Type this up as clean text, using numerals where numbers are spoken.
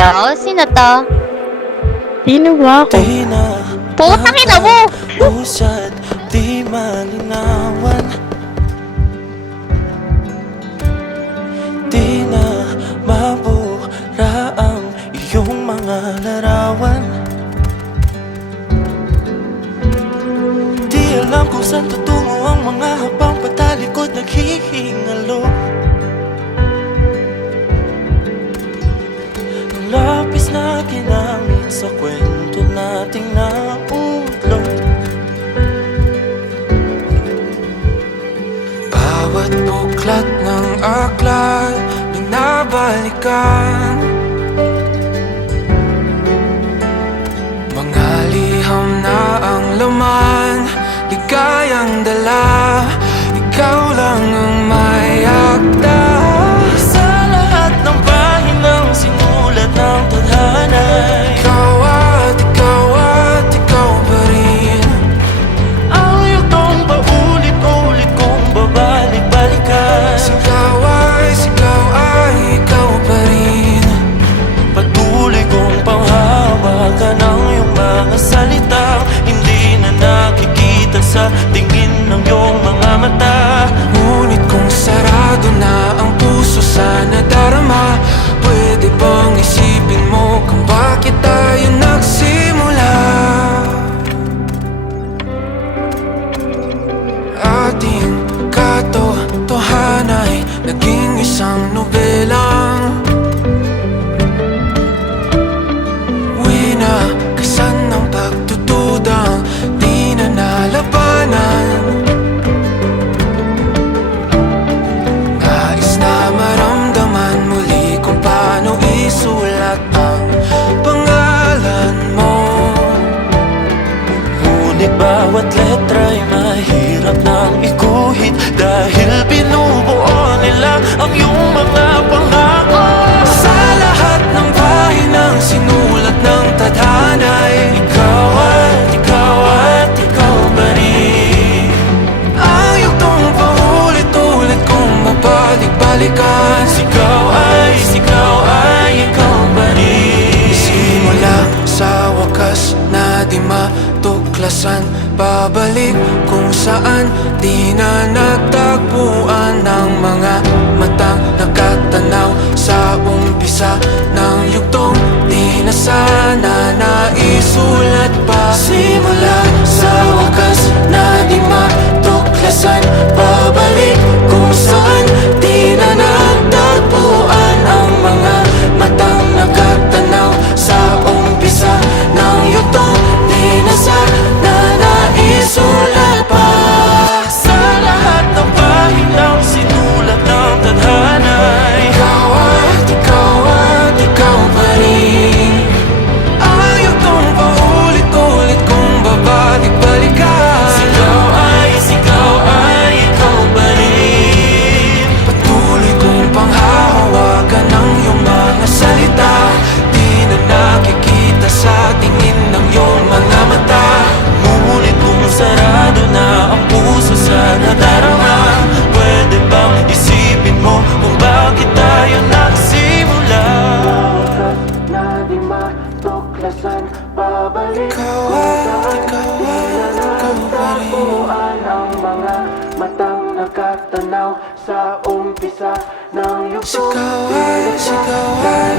Hello? Sino to? Sino ba ako? Putang ina mo! Usad, di malinawan. Di na mabura ang iyong mga larawan. Di alam kung saan tutungo ang mga habang patalikod naghihingalo. Ang lapis na ginamit sa kwento nating naulog. Bawat buklat ng aklat binabalikan. Mga liham na ang laman, ligayang dala. Ikaw lang ang may akda. Sa lahat ng pahinang sinulat ng tadhana, ikaw at ikaw pa rin. Ang yugtong paulit-ulit kong babalik-balikan. Sigaw ay ikaw pa rin. Patuloy kong panghawakan ang iyong mga salita. Hindi na nakikita sa tingin ng iyong mga mata. Ngunit kung sarado na ang puso sa nadarama, pwede bang isipin mo kung bakit tayo nagsimula? Ating katotohanan ay naging isang nobelang winakasan ng pagtutudang di na nalabanan. Nais na maramdaman muli kung paano isulat ang pangalan mo. Ngunit bawat letra'y mahirap nang iguhit, dahil binubuo nila ang iyong mga pangako. Sa lahat ng pahinang sinulat ng tadhana, ikaw at ikaw pa rin. Ang yugtong paulit-ulit kong mabalik-balikan. Sigaw ay ikaw pa rin. Simula sa wakas na di matuklasan, babalik kung saan di na natagpuan ng mga matang nakatanaw sa umpisa ng yugtong di na sana naisulat pa. Simula sa wakas na di matuklasan, babalik kung saan di na natagpuan ang mga matang nakatanaw sa umpisa ng yugtong di na sana naisulat pa. Sa lahat ng pahinang sinulat ng tadhana, ikaw at ikaw pa rin. Ang yugtong paulit-ulit kong babalik-balikan. Sigaw ay ikaw pa rin. Patuloy kong panghahawakan ang iyong mga salita. Di na nakikita sa tingin ng iyong mga mata. Ngunit kung sarado na ang puso sa nadarama, pwede bang isipin mo kung bakit tayo nagsimula? Na di matuklasan, babalik ikaw pa rin. Ang mga matang nakatanaw sa umpisa ng yugtong. Sigaw ay